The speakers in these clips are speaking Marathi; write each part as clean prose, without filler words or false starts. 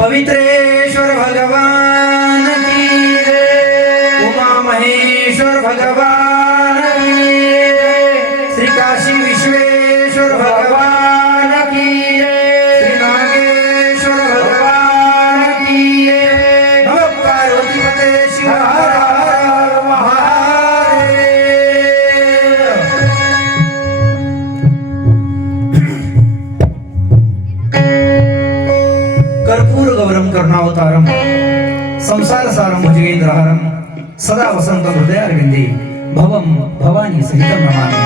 पवित्रेश्वर भगवान की जय, उमा महेश्वर भगवान की जय, श्री काशी विश्वेश्वर भगवान की जय, श्री नागेश्वर भगवान की जय। नमः पार्वती पते शिव हर हर महादेव। कर्पूर गौरम करुणावतारम संसार सारम भुजगेंद्रहारम सदा वसंत हृदयारविंदे भवम भवानी सहितं नमामि।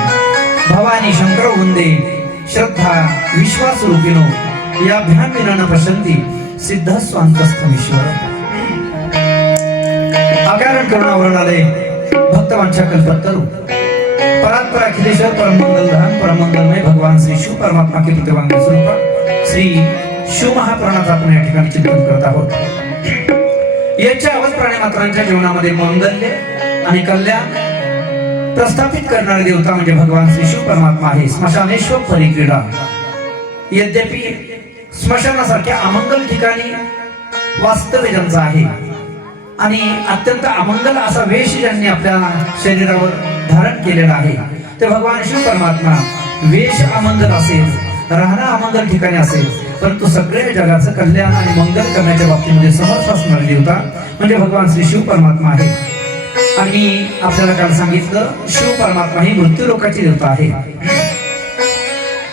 भवानी शंकर वंदे श्रद्धा विश्वास रूपिणो याभ्यां विना न प्रशंति सिद्ध स्वांतस्थमीश्वर। अकारण करुणावरणालय भक्तवांच्या कल्पतरु परात्पर अखिलेश्वर परम मंगलधाम परम मंगलमय भगवान श्री शिव परमात्मा के पुत्रवांग स्वरूप श्री शिव महापुराणात आपण या ठिकाणी चिंतन करत आहोत। याच्या अवध प्राणी मात्रांच्या जीवनामध्ये मंगल्य आणि कल्याण प्रस्थापित करणारे देवता म्हणजे भगवान श्री शिव परमात्मा आहे। स्मशानेश्वर परिक्रीडा। यद्यपि स्मशानासारख्या अमंगल ठिकाणी वास्तव्य ज्यांचं आहे आणि अत्यंत अमंगल असा वेश ज्यांनी आपल्या शरीरावर धारण केलेला आहे ते भगवान शिव परमात्मा वेश अमंगल असेल, राहणं अमंगल ठिकाणी असेल, परंतु सगळ्या जगाचं कल्याण आणि मंगल करण्याच्या बाबतीमध्ये समर्थ असणारे देवता म्हणजे भगवान श्री शिव परमात्मा आहे। आणि आपल्याला काल सांगितलं शिव परमात्मा ही मृत्यू लोकाची देवता आहे,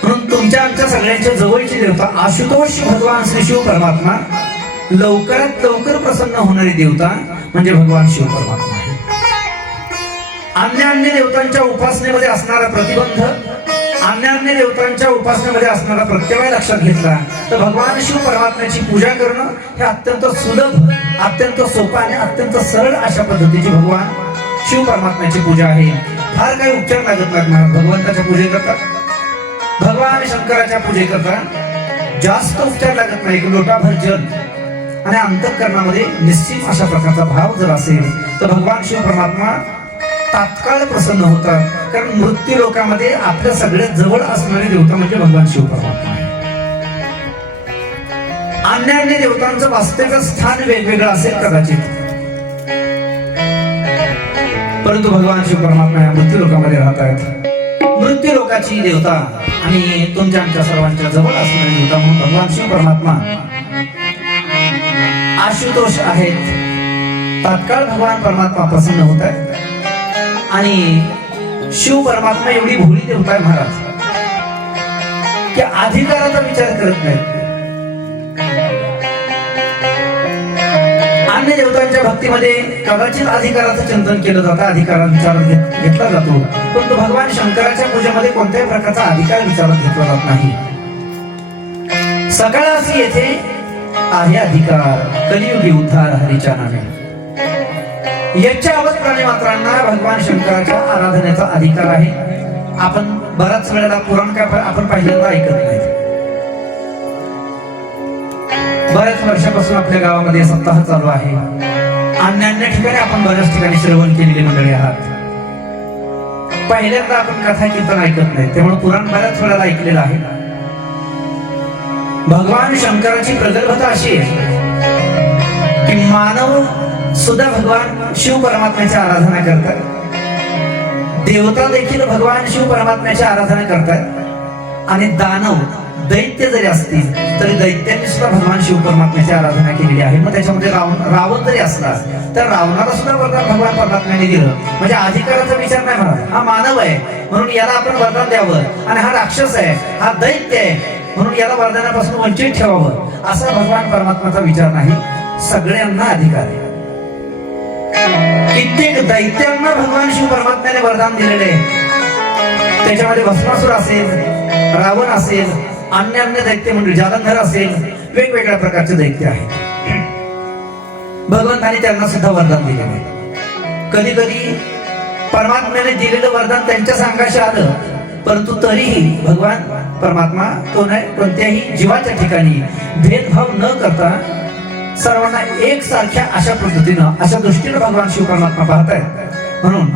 म्हणून तुमच्या आमच्या सगळ्यांच्या जवळची देवता आशुतोष भगवान श्री शिव परमात्मा, लवकरात लवकर प्रसन्न होणारी देवता म्हणजे भगवान शिव परमात्मा आहे। अन्य देवतांच्या उपासनेमध्ये असणारा प्रतिबंध, अन्य देवतांच्या उपासनेमध्ये असणारा प्रत्यय लक्षात घेतला तर भगवान शिव परमात्म्याची पूजा करणं हे अत्यंत सुलभ, अत्यंत सोपं आणि अत्यंत सरळ अशा पद्धतीची भगवान शिव परमात्म्याची पूजा आहे। फार काही उपचार लागत नाही। भगवंताच्या पूजेकरता, भगवान शंकराच्या पूजेकरता जास्त उपचार लागत नाही। एक लोटाभर जल आणि अंतःकरणामध्ये निश्चित अशा प्रकारचा भाव जर असेल तर भगवान शिव परमात्मा तात्काळ प्रसन्न होतात, कारण मृत्यू लोकांमध्ये आपल्या सगळ्यात जवळ असणारे देवता म्हणजे भगवान शिव परमात्मा आहे। अन्य देवतांचं वास्तव्य स्थान वेगवेगळं असेल कदाचित, परंतु भगवान शिव परमात्मा या मृत्यू लोकांमध्ये राहत आहेत। मृत्यू लोकाची देवता आणि तुमच्या आमच्या सर्वांच्या जवळ असणारी देवता म्हणून भगवान शिव परमात्मा आशुतोष आहेत। तात्काळ भगवान परमात्मा प्रसन्न होत आहेत आणि शिव परमात्मा एवढी भोळी देवता आहे महाराज की अधिकाराचा विचार करत नाही। अन्य देवतांच्या भक्तीमध्ये कदाचित अधिकाराचं चिंतन केलं जातं, अधिकाराचा विचार घेतला जातो, परंतु भगवान शंकराच्या पूजेमध्ये कोणत्याही प्रकारचा अधिकार विचारात घेतला जात नाही। सकाळासी येथे आहे अधिकार, कलियुगी उद्धार हरीच्या नामे। याच्या अवध प्राणी मात्रांना भगवान शंकराच्या आराधनेचा अधिकार आहे। आपण बराच वेळेला पुराण काय आपण पहिल्यांदा ऐकत नाही। बऱ्याच वर्षापासून आपल्या गावामध्ये सप्ताह चालू आहे। अन्य ठिकाणी आपण बऱ्याच ठिकाणी श्रवण केलेली मंडळी आहात। पहिल्यांदा आपण कथा कीर्तन ऐकत नाही, त्यामुळे पुराण बऱ्याच वेळेला ऐकलेलं आहे। भगवान शंकराची प्रगल्भता अशी आहे की मानव सुद्धा भगवान शिव परमात्म्याची आराधना करतात, देवता देखील भगवान शिव परमात्म्याची आराधना करतात आणि दानव दैत्य जरी असतील तरी दैत्यांनी सुद्धा भगवान शिव परमात्म्याची आराधना केलेली आहे। मग त्याच्यामध्ये रावण जरी असला तर रावणाला सुद्धा वरदान भगवान परमात्म्याने दिलं, म्हणजे अधिकाराचा विचार नाही म्हणा, हा मानव आहे म्हणून याला आपण वरदान द्यावं, आणि हा राक्षस आहे, हा दैत्य आहे म्हणून याला वरदानापासून वंचित ठेवावं, असा भगवान परमात्म्याचा विचार नाही। सगळ्यांना अधिकार आहे। कित्येक दैत्यांना भगवान शिव परमात्म्याने वरदान दिलेले आहे। त्याच्यामध्ये भस्मासुर असेल, रावण असेल, अन्य दैत्य म्हणजे जालंधर असेल, वेगवेगळ्या प्रकारचे दैत्य आहेत। भगवंताने त्यांना सुद्धा वरदान दिलेले आहे। कधी कधी परमात्म्याने दिलेलं वरदान त्यांच्या सांगाशी आलं, परंतु तरीही भगवान परमात्मा कोणत्याही जीवाच्या ठिकाणी भेदभाव न करता सर्वांना एक सारख्या अशा पद्धतीनं अशा दृष्टीने भगवान शिव परमात्मा पाहतायत, म्हणून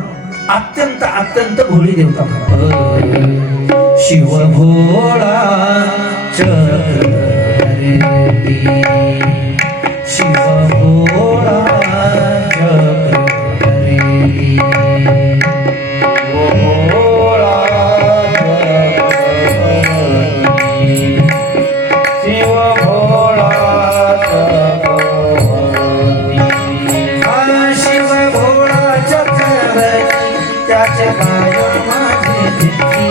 अत्यंत अत्यंत भोळी देवता शिव भोळा चरणी शिव भोळा चक्रधरी भोळा चक्रवर्ती शिव भोळा चक्रवर्ती शिव भोळा चक्रवर्ती त्याचे पाय माझे चित्ती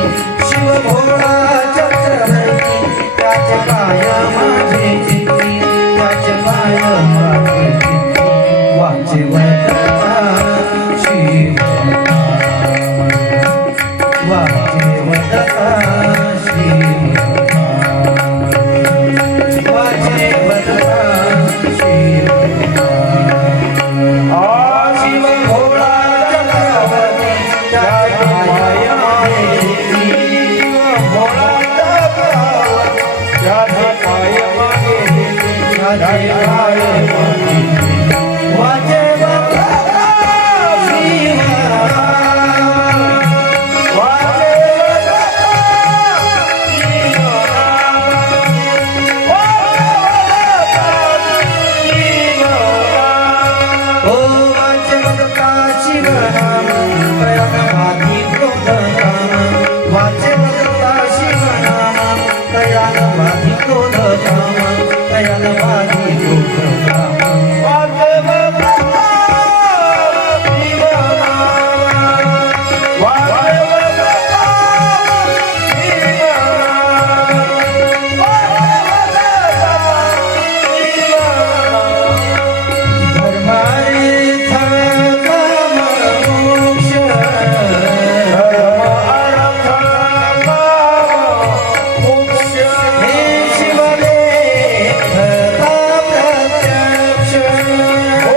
शिव भोळा चक्रवर्ती त्याचे पाय माझे चित्ती त्याचे पाय माझे चित्ती वाचे वदता शिव वाचे वदता शिव वाचे वदता शिव शिव भोळा चक्रवर्ती त्याचे पाय माझे चित्ती भोळा चक्रवर्ती त्याचे पाय मागे त्याचे पाय माझे वाचे वदता शिव ओ वाचे वदता शिव नाम प्रयागवादी क्रोधकाम वाचे वदता शिव नाम प्रयागवादी क्रोधकाम प्रयागवादी क्रोधकाम धर्मार्थ काम मोक्ष हे शिवलेख प्रत्यक्ष हो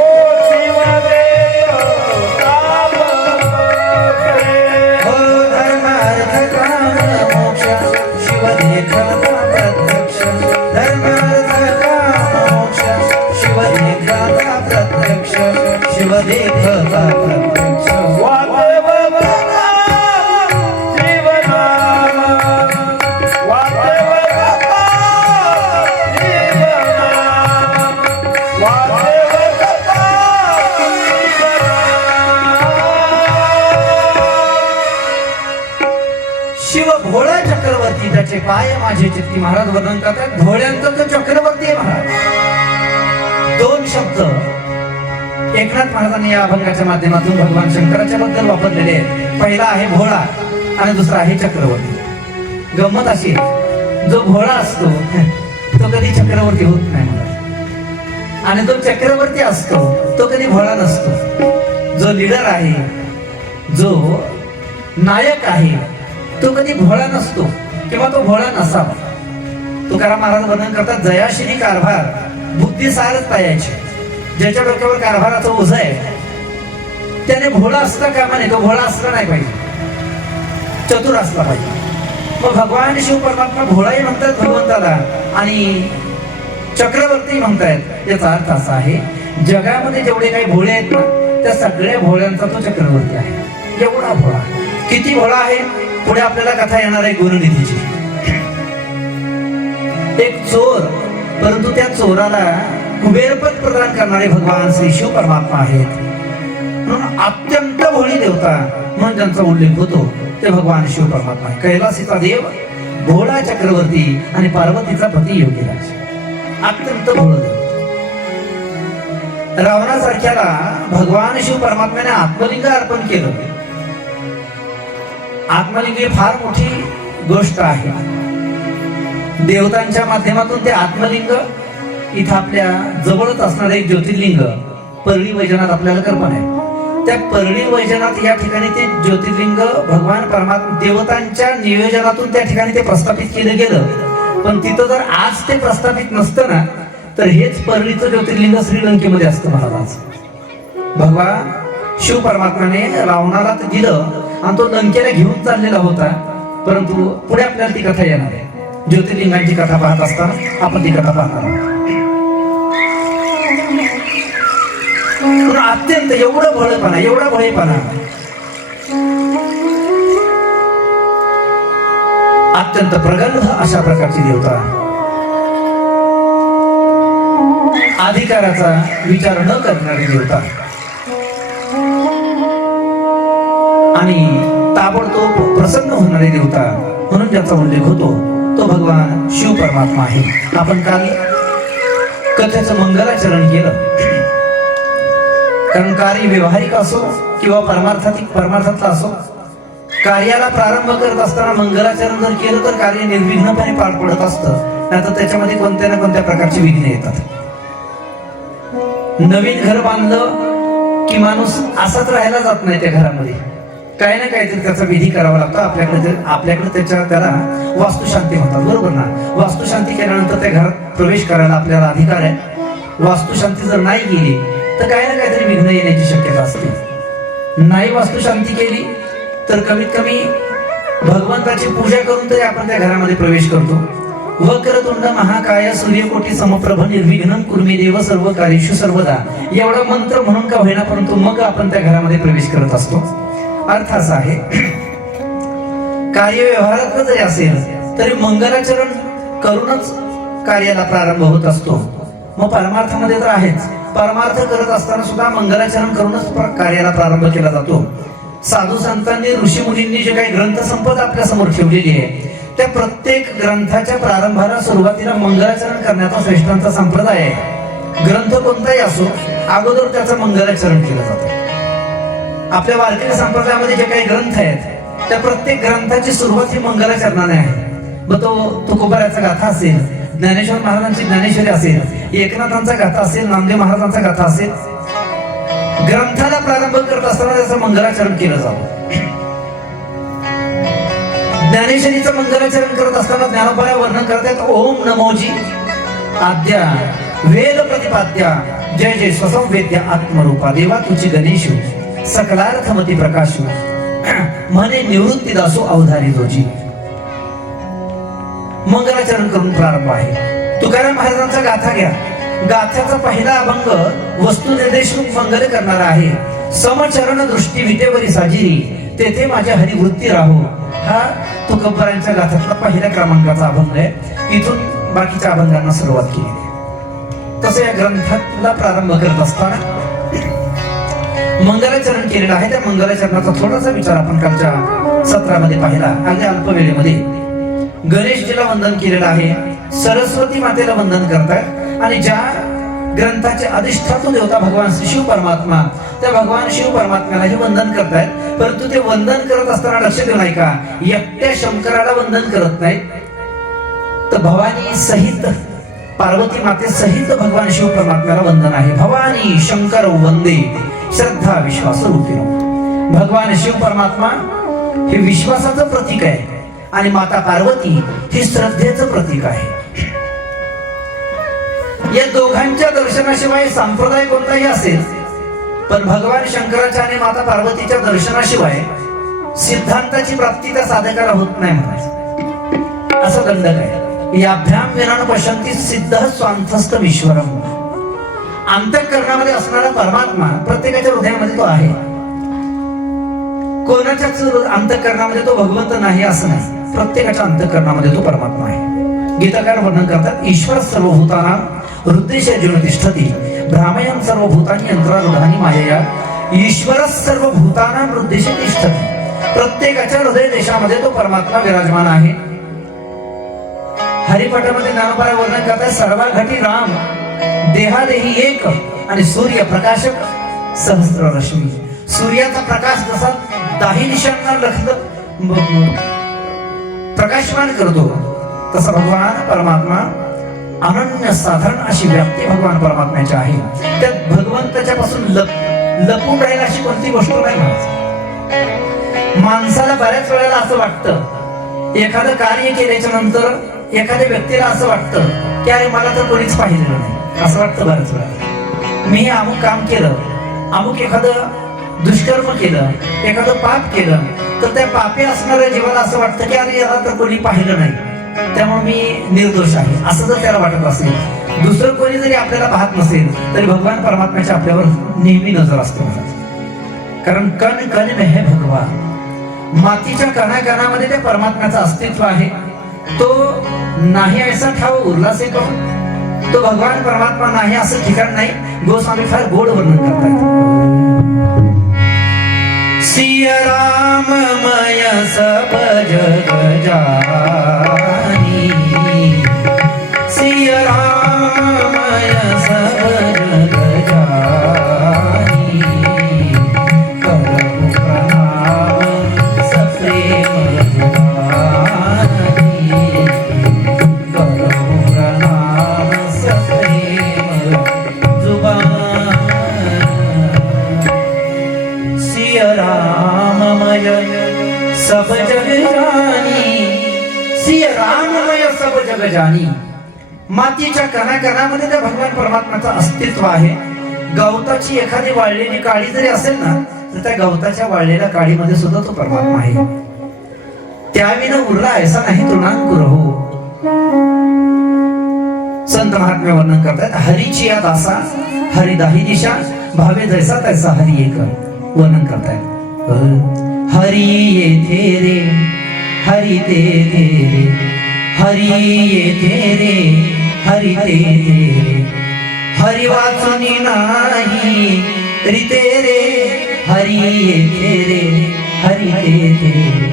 धर्मार्थ काम मोक्ष शिवलेख प्रत्यक्ष धर्मार्थ काम मोक्ष शिवलेख प्रत्यक्ष शिवलेख प्रत्यक्ष शिव भोळा चक्रवर्ती त्याचे पाय माझे चित्ती महाराज वर्णन करतात भोळ्यांचा तो चक्रवर्ती आहे महाराज दोन शब्द एकनाथ महाराजांनी या अभंगाच्या माध्यमातून भगवान शंकराच्या बद्दल वापरलेले आहेत पहिला आहे भोळा आणि दुसरा आहे चक्रवर्ती गंमत अशी आहे, जो भोळा असतो तो कधी चक्रवर्ती होत नाही महाराज आणि जो चक्रवर्ती असतो तो कधी भोळा नसतो जो लीडर आहे जो नायक आहे तो कधी भोळा नसतो किंवा तो भोळा नसावा तुकाराम महाराज वर्णन करतात जयाश्री कारभार बुद्धिसारच पायाची ज्याच्या डोक्यावर कारभाराचं ओझ आहे त्याने भोळा असता कामा नये तो भोळा असला नाही पाहिजे चतुर असला पाहिजे मग भगवान शिव परमात्मा भोळाही म्हणतात भगवंताला आणि चक्रवर्ती म्हणतायत याचा अर्थ असा आहे जगामध्ये जेवढे काही भोळे आहेत ना त्या सगळ्या भोळ्यांचा तो चक्रवर्ती आहे एवढा भोळा किती भोळा आहे पुढे आपल्याला कथा येणार आहे गुरुनिधीची एक चोर परंतु त्या चोराला कुबेरपद प्रदान करणारे भगवान श्री शिव परमात्मा आहेत म्हणून अत्यंत भोळी देवता म्हणून ज्यांचा उल्लेख होतो ते भगवान शिव परमात्मा आहे कैलासीचा देव भोळा चक्रवर्ती आणि पार्वतीचा पती योगीराज अत्यंत भोळ देव रावणासारख्याला भगवान शिव परमात्म्याने आत्मलिंग अर्पण केलं आत्मलिंग ही फार मोठी गोष्ट आहे देवतांच्या माध्यमातून ते आत्मलिंग इथं आपल्या जवळच असणारे एक ज्योतिर्लिंग परळी वैजनाथ आपल्याला कल्पना आहे त्या परळी वैजनाथ या ठिकाणी ते ज्योतिर्लिंग भगवान परमात्मा देवतांच्या नियोजनातून त्या ठिकाणी ते प्रस्थापित केलं गेलं पण तिथं जर आज ते प्रस्थापित नसतं ना तर हेच परळीचं ज्योतिर्लिंग श्रीलंकेमध्ये असतं महाराज भगवान शिव परमात्म्याने रावणाला ते दिलं आणि तो लंकेला घेऊन चाललेला होता परंतु पुढे आपल्याला ती कथा येणार आहे ज्योतिर्लिंगांची कथा पाहत असताना आपण ती कथा पाहणार आहोत अत्यंत एवढं भोळेपणा अत्यंत प्रगल्भ अशा प्रकारची देवता अधिकाराचा विचार न करणारे देवता आणि ताबडतोब प्रसन्न होणारे देवता म्हणून ज्याचा उल्लेख होतो तो भगवान शिव परमात्मा आहे. आपण काल कथेचं मंगलाचरण केलं, कारण कार्य व्यवहारिक असो किंवा परमार्थातलं असो, कार्याला प्रारंभ करत असताना मंगलाचरण जर केलं तर कार्य निर्विघ्नपणे पार पडत असतं, नाहीतर त्याच्यामध्ये कोणत्या ना कोणत्या प्रकारची विघ्न येतात. नवीन घर बांधलं की माणूस असाच राहायला जात नाही, त्या घरामध्ये काही ना काहीतरी त्याचा विधी करावा लागतो. आपल्याकडे त्याला वास्तुशांती म्हणतात, बरोबर ना. वास्तुशांती केल्यानंतर त्या घरात प्रवेश करायला आपल्याला अधिकार आहे. वास्तुशांती जर नाही केली तर काही ना काहीतरी विघ्न येण्याची शक्यता असते. नाही वास्तुशांती केली तर कमीत कमी भगवंताची पूजा करून तरी आपण त्या घरामध्ये प्रवेश करतो. वक्रतुंड महाकाय सूर्यकोटी समप्रभ निर्विघ्नं कुर्मे देव सर्व कार्येषु सर्वदा, एवढा मंत्र म्हणून का होईना परंतु मग आपण त्या घरामध्ये प्रवेश करत असतो. अर्थ असा आहे, कार्य व्यवहारात जरी असेल तरी मंगलाचरण करूनच कार्याला प्रारंभ होत असतो. मग परमार्थामध्ये तर आहेच, परमार्थ करत असताना सुद्धा मंगलाचरण करूनच कार्याला प्रारंभ केला जातो. साधू संतांनी ऋषी मुनींनी जे काही ग्रंथ संपदा आपल्या समोर ठेवलेली आहे त्या प्रत्येक ग्रंथाच्या प्रारंभाला सुरुवातीला मंगलाचरण करण्याचा श्रेष्ठांचा संप्रदाय आहे. ग्रंथ कोणताही असो अगोदर त्याचं मंगलाचरण केलं जातं. आपल्या वारकरी संप्रदायामध्ये जे काही ग्रंथ आहेत त्या प्रत्येक ग्रंथाची सुरुवात ही मंगलाचरणाने आहे. मग तो तुकोबाराचा गाथा असेल, ज्ञानेश्वर महाराजांची ज्ञानेश्वरी असेल, एकनाथांचा गाथा असेल, नामदेव महाराजांचा गाथा असेल, ग्रंथाला प्रारंभ करत असताना त्याचं मंगलाचरण केलं जावं. ज्ञानेश्वरीचं मंगलाचरण करत असताना ज्ञानोबाला वर्णन करतात, ओम नमोजी आद्या वेद प्रतिपाद्या जय जय स्वसंवेद्य आत्मरूपा देवा तुझी गणेशू सकलार्थमती प्रकाशू म्हणे निवृत्ती दासो अवधारी जोजी. मंगलाचरण करून प्रारंभ आहे. तुकाराम महाराजांचा गाथा घ्या, गाथ्याचा पहिला अभंग वस्तू निर्देशून मंगल करणारा आहे. समचरण दृष्टी विटेवरी साजिरी तेथे माझ्या हरिवृत्ती राहो, हा तुकोबारांच्या गाथ्यातला पहिल्या क्रमांकाचा अभंग आहे. इथून बाकीच्या अभंगांना सुरुवात केली आहे. तसं या ग्रंथाला प्रारंभ करत असताना मंगलाचरण केलेलं आहे. त्या मंगलाचरणाचा थोडासा विचार आपण कालच्या सत्रामध्ये पाहिला. अगदी अल्प वेळेमध्ये गणेशजीला वंदन केलेलं आहे, सरस्वती मातेला वंदन करतात आणि ज्या ग्रंथाचे अधिष्ठातू देवता भगवान श्री शिव परमात्मा, त्या भगवान शिव परमात्म्यालाही वंदन करतायत. परंतु ते वंदन करत असताना लक्ष देऊ नाही का, एकट्या शंकराला वंदन करत नाही तर भवानी सहित, पार्वती माते सहित भगवान शिव परमात्म्याला वंदन आहे. भवानी शंकर वंदे श्रद्धा विश्वास रूपिणो. भगवान शिव परमात्मा हे विश्वासाचं प्रतीक आहे आणि माता पार्वती ही श्रद्धेचं प्रतीक आहे. या दोघांच्या दर्शनाशिवाय संप्रदाय कोणताही असेल पण भगवान शंकराच्या आणि माता पार्वतीच्या दर्शनाशिवाय सिद्धांताची प्राप्ती त्या साधकाला होत नाही म्हणायचं, असं दंडक आहे. याभ्याम विना पश्यन्ति सिद्ध स्वांतस्थ ईश्वरम. अंतःकरणामध्ये असणारा परमात्मा प्रत्येकाच्या हृदयामध्ये तो आहे. कोणाच्याच अंतःकरणामध्ये तो भगवंत नाही असं नाही, प्रत्येकाच्या अंतःकरणामध्ये तो परमात्मा आहे. गीताकार वर्णन करतात, ईश्वर सर्वभूतानां हृदयेषु तिष्ठति भ्रामयन् सर्वभूतानि यंत्रारूढानि मायया. ईश्वर सर्वभूतानां हृदयेषु तिष्ठति. प्रत्येकाच्या हृदय देशामध्ये तो परमात्मा विराजमान आहे. हरिपाठामध्ये ज्ञानोबाला वर्णन करतात, सर्वाघटी राम देहादेही एक आणि सूर्य प्रकाशक सहस्र रश्मी. सूर्याचा प्रकाश जसा दाही दिशांना प्रकाशमान करतो तसा भगवान परमात्मा अनन्य साधारण अशी व्याप्ती भगवान परमात्म्याची आहे. त्यात भगवंताच्या पासून लपून राहील अशी कोणती गोष्ट नाही म्हणायची. माणसाला बऱ्याच वेळेला असं वाटतं, एखादं कार्य केल्याच्या नंतर एखाद्या व्यक्तीला असं वाटतं की अरे मला तर कोणीच पाहिलेलं नाही, असं वाटतं बऱ्याच वेळा. मी अमुक काम केलं, अमुक एखादं दुष्कर्म केलं, एखादं पाप केलं तर त्या पापी असणाऱ्या जीवाला असं वाटतं की अरे याला तर कोणी पाहिलं नाही त्यामुळे मी निर्दोष आहे, असं जर त्याला वाटत असेल. दुसरं कोणी जरी आपल्याला पाहत नसेल तरी भगवान परमात्म्याची आपल्यावर नेहमी नजर असते. कारण कण कण में है भगवान. मातीच्या कणाकणामध्ये त्या परमात्म्याचं अस्तित्व आहे. तो नाही ऐसा ठाव उरला से कहो, तो भगवान परमात्मा नाही असं ठिकाण नाही. गोस्वामी फार गोड वर्णन करतात. सिया राममय सब जग जानी, सिया राममय सब जग जानी, करहु प्रणाम सप्रेम जुबानी, करहु प्रणाम सप्रेम जुबानी. सिया राममय सब जग जानी, सिया राममय सब जग जानी. मातीच्या कणाकणामध्ये त्या भगवान परमात्म्याचं अस्तित्व आहे. गवताची एखादी वाळलेली काळी जरी असेल ना, तर त्या गवताच्या वाळलेल्या काळीमध्ये सुद्धा तो परमात्मा आहे. त्याविना उरला ऐसा नाही तृणांकुर हो. संत महात्म्य वर्णन करतात. हरीची या दासा हरिदाही दिशा, भावे जैसा तैसा हरी एक वर्णन करतायत. हरी येथे रे हरी तेथे रे, हरी येथे रे हरी तेथे रे, हरी वाचुनी नाही रीते रे, हरी येथे रे हरी तेथे रे.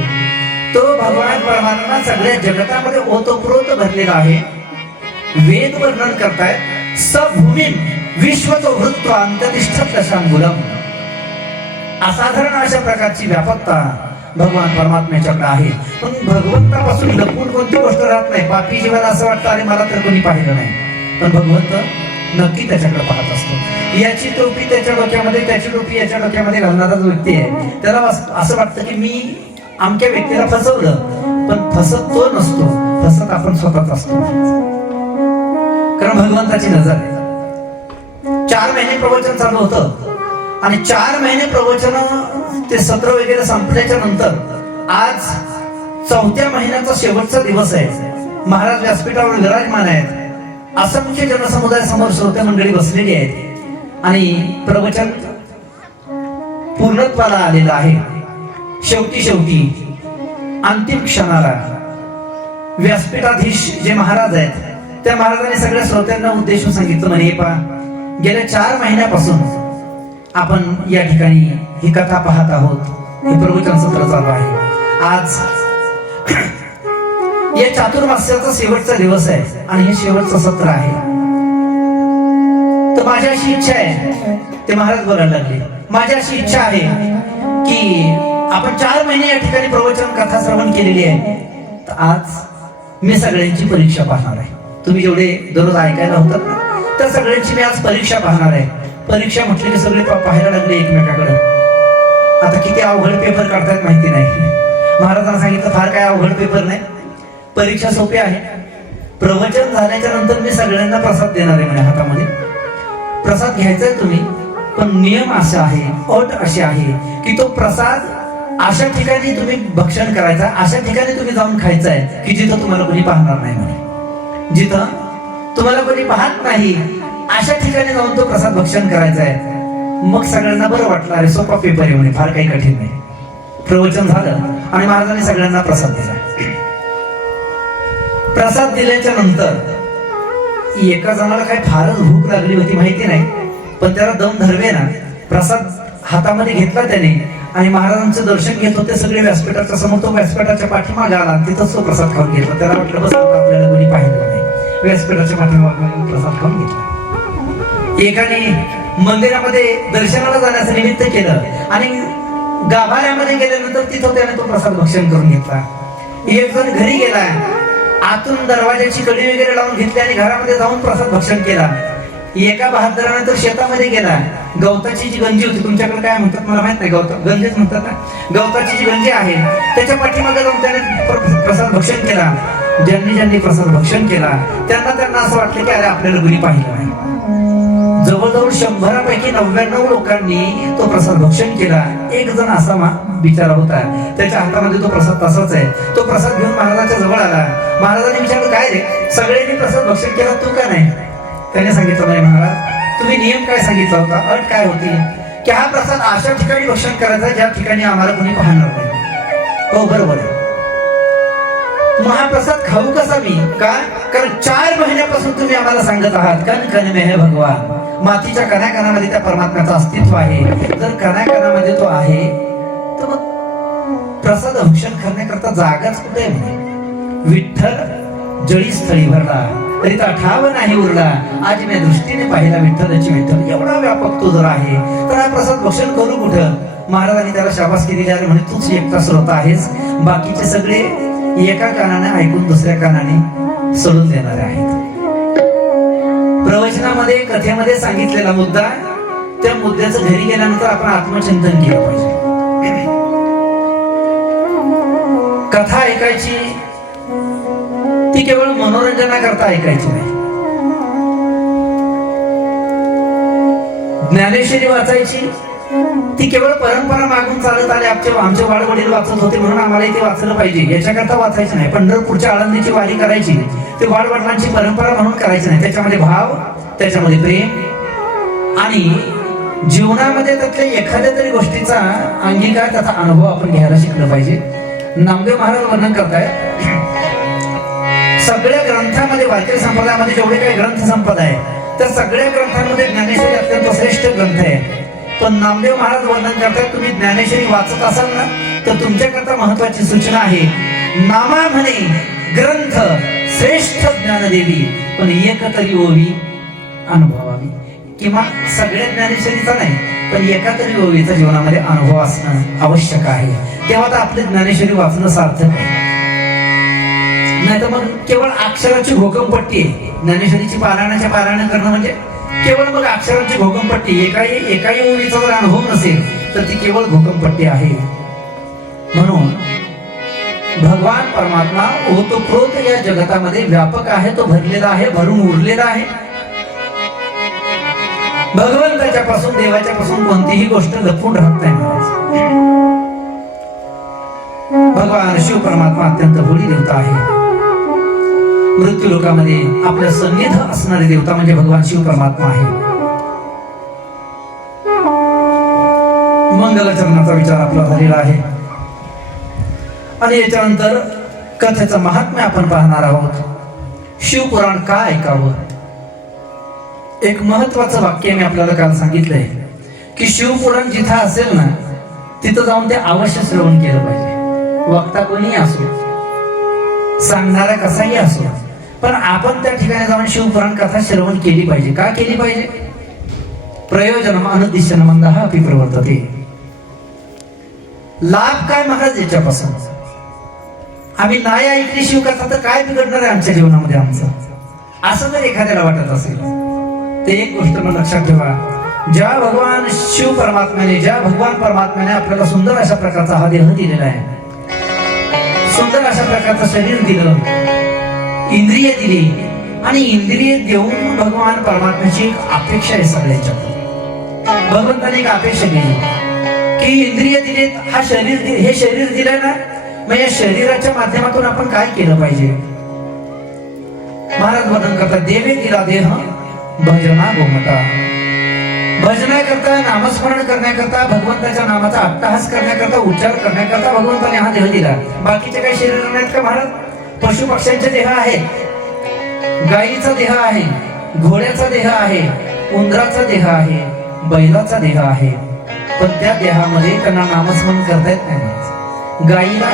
तो भगवान परमात्मा सगळ्या जगतामध्ये ओतप्रोत भरलेला आहे. वेद वर्णन करतायत. सभूमी विश्वतो वृत्वा अंततिष्ठत दशांगुलम. असाधारण अशा प्रकारची व्यापकता भगवान परमात्म्याच्याकडे आहे. पण भगवंतापासून लपून कोणती गोष्ट राहत नाही. पापी जीवाला असं वाटतं अरे मला तर कोणी पाहिलं नाही, पण भगवंत नक्की त्याच्याकडे पाहत असतो. याची टोपी त्याच्या डोक्यामध्ये, त्याची टोपी याच्या डोक्यामध्ये घालणारा जो व्यक्ती आहे, त्याला असं वाटतं की मी आमच्या व्यक्तीला फसवलं, पण फसत तो नसतो, फसत आपण स्वतःच असतो. कारण भगवंताची नजर आहे. 4 महिने प्रवचन चालू होतं आणि 4 महिने प्रवचन ते सत्र वगैरे संपल्याच्या नंतर आज 4थ्या महिन्याचा शेवटचा दिवस आहे. महाराज व्यासपीठावर विराजमान आहेत. असंख्य जनसमुदाय समोर श्रोते मंडळी बसलेली आहेत आणि प्रवचन पूर्णत्वाला आलेलं आहे. शेवटी अंतिम क्षणाला व्यासपीठाधीश जे महाराज आहेत, त्या महाराजांनी सगळ्या श्रोत्यांना उद्देशून सांगितलं म्हणे, पहा गेल्या 4 महिन्यापासून आपण या ठिकाणी ही कथा पाहत आहोत. हे प्रवचन सत्र चालू आहे. आज या चातुर्मास्याचा शेवटचा दिवस आहे आणि हे शेवटचं सत्र आहे. तर माझी अशी इच्छा आहे, ते महाराज बोलायला लागले, माझी अशी इच्छा आहे की आपण 4 महिने या ठिकाणी प्रवचन कथा श्रवण केलेली आहे. तर आज मी सगळ्यांची परीक्षा पाहणार आहे. तुम्ही जेवढे दररोज ऐकायला होतात ना, त्या सगळ्यांची मी आज परीक्षा पाहणार आहे. परीक्षा म्हटली की सगळे पाहायला लागले एकमेकाकडे. आता किती अवघड पेपर काढतात माहिती नाही. महाराजांना सांगितलं फार काय अवघड पेपर नाही, परीक्षा सोपी आहे. प्रवचन झाल्याच्या नंतर मी सगळ्यांना प्रसाद देणार आहे म्हणे हातामध्ये. प्रसाद घ्यायचा आहे तुम्ही, पण नियम असा आहे, अट अशी आहे की तो प्रसाद अशा ठिकाणी तुम्ही भक्षण करायचा, अशा ठिकाणी तुम्ही जाऊन खायचा आहे की जिथं तुम्हाला कोणी पाहणार नाही म्हणे. जिथं तुम्हाला कोणी पाहत नाही अशा ठिकाणी जाऊन तो प्रसाद भक्षण करायचा आहे. मग सगळ्यांना बरं वाटलं, अरे सोपा पेपर आहे म्हणे, फार काही कठीण नाही. प्रवचन झालं आणि महाराजांनी सगळ्यांना प्रसाद दिला. प्रसाद दिल्याच्या नंतर एका जणाला काही फारच भूक लागली होती माहिती नाही, पण त्याला दम धरवे ना, प्रसाद हातामध्ये घेतला त्याने आणि महाराजांचं दर्शन घेत होते सगळे व्यासपीठाच्या समोर. तो व्यासपीठाच्या पाठीमागे आला, तिथंच तो प्रसाद खाऊन घेतला. त्याला वाटलं बस आता आपल्याला कोणी पाहिलं नाही. व्यासपीठाच्या पाठीमागे प्रसाद खाऊन घेतला. एकाने मंदिरामध्ये दर्शनाला जाण्याचं निमित्त केलं आणि गाभाऱ्यामध्ये गेल्यानंतर तिथं त्याने तो प्रसाद भक्षण करून घेतला. एक जण घरी गेला, आतून दरवाजाची कडी वगैरे लावून घेतली आणि घरामध्ये जाऊन प्रसाद भक्षण केला. एका बहादरानंतर शेतामध्ये गेला, गवताची जी गंजी होती, तुमच्याकडे काय म्हणतात मला माहित नाही, गंजीच म्हणतात ना, गवताची जी गंजी आहे त्याच्या पाठीमागे जाऊन त्याने प्रसाद भक्षण केला. ज्यांनी प्रसाद भक्षण केला त्यांना असं वाटलं की अरे आपल्याला गुरी पाहिलं नाही. जवळजवळ 100पैकी 99 लोकांनी तो प्रसाद भक्षण केला. एक जण असा बिचारा होता, त्याच्या हातामध्ये तो प्रसाद तसाच आहे. तो प्रसाद घेऊन महाराजांच्या जवळ आला. महाराजांनी विचारलं, काय रे सगळ्यांनी प्रसाद भक्षण केला, तू का नाही? त्याने सांगितलं, नाही महाराज, तुम्ही नियम काय सांगितला होता, अट काय होती की हा प्रसाद अशा ठिकाणी भक्षण करायचा ज्या ठिकाणी आम्हाला कोणी पाहणार नाही. हो बरोबर आहे. महाप्रसाद खाऊ कसा मी का? कारण 4 महिन्यापासून तुम्ही आम्हाला सांगत आहात कण कण में है भगवान, मातीच्या कणाकणामध्ये त्या परमात्म्याचं अस्तित्व आहे. जर कणाकणामध्ये तो आहे तर मग प्रसाद भक्षण करण्याकरता जागाच कुठे आहे म्हणे. विठ्ठल जळी स्थळी भरला तरी तो ठाव नाही उरला, आज मी दृष्टीने पाहिला विठ्ठलाची विठ्ठल. एवढा व्यापक तो जर आहे तर हा प्रसाद भक्षण करू कुठं? महाराजांनी त्याला शाबासकी दिली आणि म्हणे तूच एकटा श्रोता आहेस, बाकीचे सगळे एका कानाने ऐकून दुसऱ्या कानाने सोडून देणारे आहेत. प्रवचनामध्ये कथेमध्ये सांगितलेला मुद्दा, त्या मुद्द्याचं घरी गेल्यानंतर आपण आत्मचिंतन केलं पाहिजे. कथा ऐकायची ती केवळ मनोरंजनाकरता ऐकायची नाही. ज्ञानेश्वरी वाचायची ती केवळ परंपरा मागून चालत आले, आमचे वाडवडील वाचत होते म्हणून आम्हाला ते वाचलं पाहिजे याच्याकरता वाचायचं नाही. पंढरपूरच्या आळंदीची वारी करायची ते वाडवडिलांची परंपरा म्हणून करायची नाही. त्याच्यामध्ये भाव, त्याच्यामध्ये प्रेम आणि जीवनामध्ये त्यातल्या एखाद्या तरी गोष्टीचा अंगीकार, त्याचा अनुभव आपण घ्यायला शिकलं पाहिजे. नामदेव महाराज वर्णन करताय सगळ्या ग्रंथामध्ये, वारकरी संप्रदायामध्ये जेवढे काही ग्रंथ संपदा आहे त्या सगळ्या ग्रंथांमध्ये ज्ञानेश्वरी अत्यंत श्रेष्ठ ग्रंथ आहे. पण नामदेव महाराज वर्णन करतायत तुम्ही ज्ञानेश्वरी वाचत असाल ना तर तुमच्याकरता महत्वाची सूचना आहे. नामा म्हणे ग्रंथ श्रेष्ठ ज्ञानदेवी, पण एक तरी ओवी अनुभवावी. किंवा सगळ्या ज्ञानेश्वरीचा नाही पण एका तरी ओवीचा जीवनामध्ये अनुभव असणं आवश्यक आहे. तेव्हा तर आपली ज्ञानेश्वरी वाचणं सार्थक आहे. नाही तर मग केवळ अक्षराची घोकमपट्टी आहे. ज्ञानेश्वरीची पारायणाच्या पारायण करणं म्हणजे केवळ मग अक्षरांची घोकमपट्टी. एकाही ओळीचा जर अनुभव नसेल तर ती केवळ घोकमपट्टी आहे. म्हणून भगवान परमात्मा ओतप्रोत या जगतामध्ये व्यापक आहे, तो भरलेला आहे, भरून उरलेला आहे. भगवंताच्या पासून, देवाच्या पासून कोणतीही गोष्ट लपून राहत नाही महाराज. भगवान शिव परमात्मा अत्यंत भोळी देवता आहे. मृत्यू लोकामध्ये आपल्या सन्निध असणारी देवता म्हणजे भगवान शिव परमात्मा आहे. मंगलचरणाचा विचार आपला झालेला आहे आणि याच्यानंतर कथेचं महात्म्य आपण पाहणार आहोत. शिवपुराण का ऐकावं? एक महत्वाचं वाक्य मी आपल्याला काल सांगितलंय की शिवपुराण जिथं असेल ना तिथं जाऊन ते अवश्य श्रवण केलं पाहिजे. वक्ता कोणी असो, सांगणारा कसाही असो, पण आपण त्या ठिकाणी जाऊन शिवपुराण कथा श्रवण केली पाहिजे. का केली पाहिजे? प्रयोजनम अनुद्दिश्य मंदः अपि प्रवर्तते. लाभ काय महाराज याच्यापासून? आम्ही नाही ऐकली शिवकथा तर काय बिघडणार आहे आमच्या जीवनामध्ये आमचं, असं जर एखाद्याला वाटत असेल तर एक गोष्ट मला लक्षात ठेवा. ज्या भगवान शिव परमात्म्याने, ज्या भगवान परमात्म्याने आपल्याला सुंदर अशा प्रकारचा हा देह दिलेला आहे, सुंदर अशा प्रकारचं शरीर दिलं, इंद्रिय दिली आणि इंद्रिय देऊन भगवान परमात्म्याची एक अपेक्षा आहे सगळ्याच्या. भगवंताने एक अपेक्षा केली की इंद्रिय दिले, हा शरीर, हे शरीर दिलंय ना, मग या शरीराच्या माध्यमातून आपण काय केलं पाहिजे? महाराज वर्णन करतात, देवे दिला देह भजना गोमटा. भजनाकरता, नामस्मरण करण्याकरता, भगवंताच्या नामाचा अट्टहास करण्याकरता, उच्चार करण्याकरता भगवंताने हा देह दिला. बाकीचे काही शरीर नाहीत का महाराज? पशु पक्ष्यांचे देह आहेत, गायीचा देह आहे, घोड्याचा देह आहे, उंदराचा देह आहे, बैलाचा देह आहे, पण त्या देहामध्ये त्यांना नामस्मरण करता येत नाही. गायीला